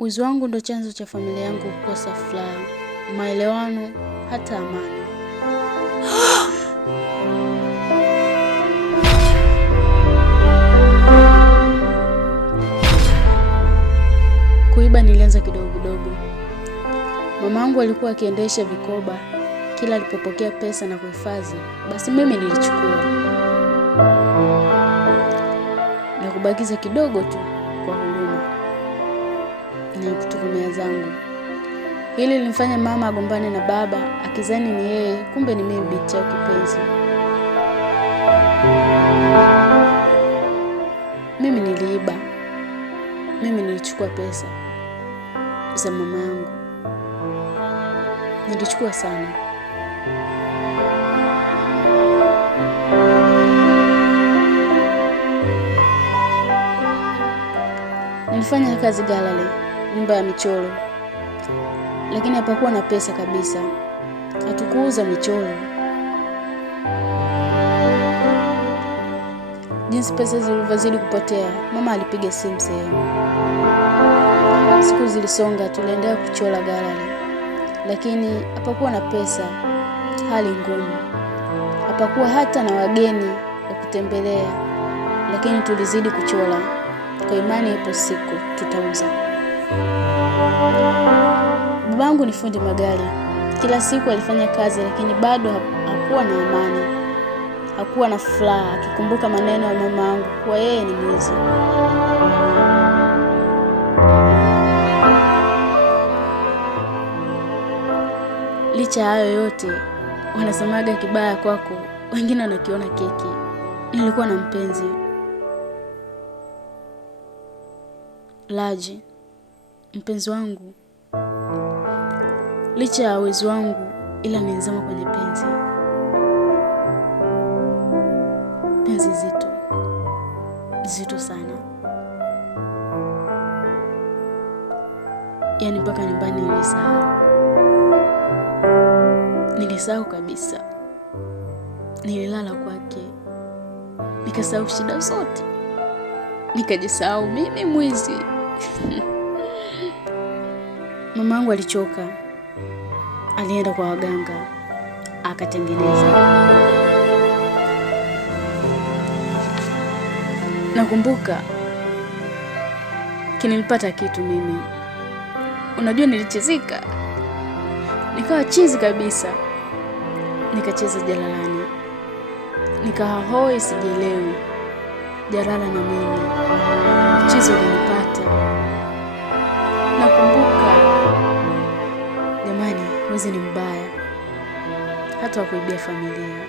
Wizi wangu ndo chanzo cha familia yangu kukosa furaha, maelewano, hata amani. Kuiba nilianza kidogo kidogo. Mama yangu alikuwa akiendesha vikoba, kila alipopokea pesa na kuhifadhi, basi mimi nilichukua na kubakiza kidogo tu kwa huruma. Nilikutokomea zangu. Hili lilimfanya mama agombane na baba, akizani ni yeye, kumbe ni mimi binti yake kipenzi. Mimi niliiba. Mimi nilichukua pesa za mama yangu. Nilichukua sana. Nilifanya kazi gallery, nyumba ya michoro. Lakini hapakuwa na pesa kabisa. Hatukuuza michoro. Jinsi pesa zilivyozidi kupotea, mama alipiga simu sehemu. Siku zilisonga, tuliendelea kuchora gallery. Lakini hapakuwa na pesa, hali ngumu. Hapakuwa hata na wageni wa kutembelea. Lakini tulizidi kuchora. Kwa imani ipo siku tutauza. Babangu ni fundi magari. Kila siku alifanya kazi, lakini bado hakuwa na amani. Hakuwa na furaha akikumbuka maneno ya mama yangu kuwa yeye ni mwizi. Licha hayo yote, wanasemaga kibaya kwako, wengine wanakiona keki. Nilikuwa na mpenzi, Laji, mpenzi wangu. Licha ya uwezo wangu, ila nilizama kwenye penzi. Penzi zito sana. Yaani mpaka nyumbani nilisahau kabisa. Nililala kwake, nikasahau shida zote, nikajisahau mimi mwizi. Mamangu alichoka, alienda kwa waganga, akatengeneza. Nakumbuka kinilipata kitu mimi. Unajua nilichezika. Nikawa chizi kabisa. Nikacheza jalalani. Nikahoi sijielewi. Jalala na mimi. Chizi ulinipata. Nakumbuka, jamani, mwizi ni mbaya. Hata wa kuibia familia.